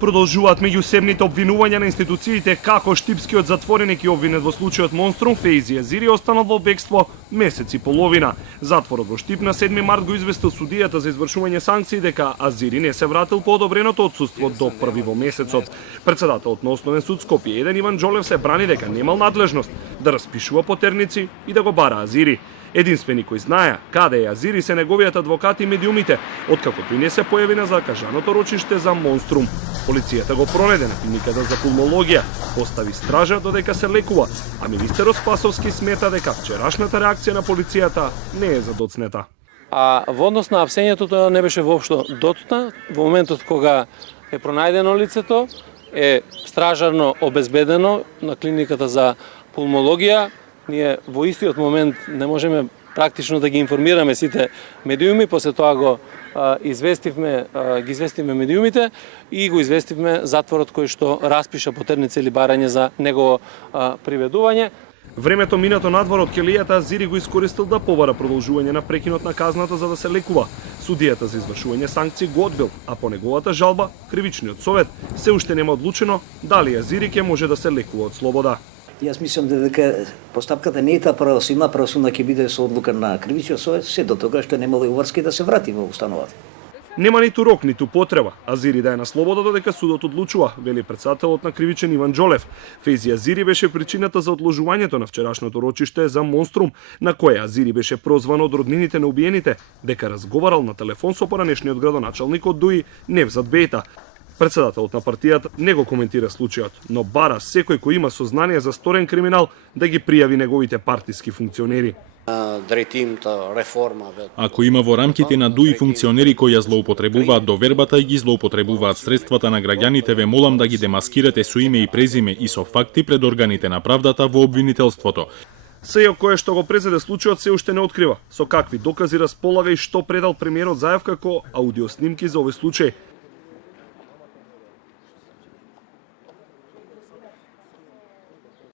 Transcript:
Продолжуваат меѓусебните обвинувања на институциите како штипскиот затвореник и обвинет во случајот Монструм Фейзи Азири останал во бегство месец и половина. Затворот во Штип на 7 март го известил судијата за извршување санкции дека Азири не се вратил по одобреното отсуство до први во месецот. Председателот на Основен суд Скопје 1 Иван Џолев се брани дека немал надлежност да распишува потерници и да го бара Азири. Единствени кои знаеа каде е Азири се неговиот адвокати и медиумите, откако тој не се појави на закажаното рочиште за Монструм. Полицијата го пронајде на клиниката за пулмологија, постави стража додека се лекува, а министерот Спасовски смета дека вчерашната реакција на полицијата не е задоцнета. А во однос на апсењето тоа не беше воопшто дотуна. Во моментот кога е пронајдено лицето, е стражарно обезбедено на клиниката за пулмологија. Ние во истиот момент не можеме практично да ги информираме сите медиуми, после тоа ги известивме медиумите и го известивме затворот кој што распиша потерница или барање за негово приведување. Времето минато надвор од келијата Азири го искористил да побара продолжување на прекинот на казната за да се лекува. Судијата за извршување санкции го одбил, а по неговата жалба Кривичниот совет се уште нема одлучено дали Азири ќе може да се лекува од слобода. Јас мислам дека постапката не е таа правосудна ќе биде со одлука на Кривичниот совет, се до тога што немало и уврски да се врати во установата. Нема ниту рок, ниту потреба Азири да е на слобода додека судот одлучува, вели председателот на Кривичен Иван Џолев. Фейзи Азири беше причината за одложувањето на вчерашното рочиште за Монструм, на кое Азири беше прозван од роднините на убиените дека разговарал на телефон со поранешниот градоначалник од Дуи Невзат Бејта. Председателот на партијата не го коментира случајот, но бара секој кој има сознание за сторен криминал да ги пријави неговите партиски функционери. Ако има во рамките на ДУИ функционери кои ја злоупотребуваат довербата и ги злоупотребуваат средствата на граѓаните, ве молам да ги демаскирате со име и презиме и со факти пред органите на правдата во обвинителството. СЈО кое што го презеде случајот се уште не открива со какви докази располага и што предал премиерот зајавка како аудиоснимки за овој случај.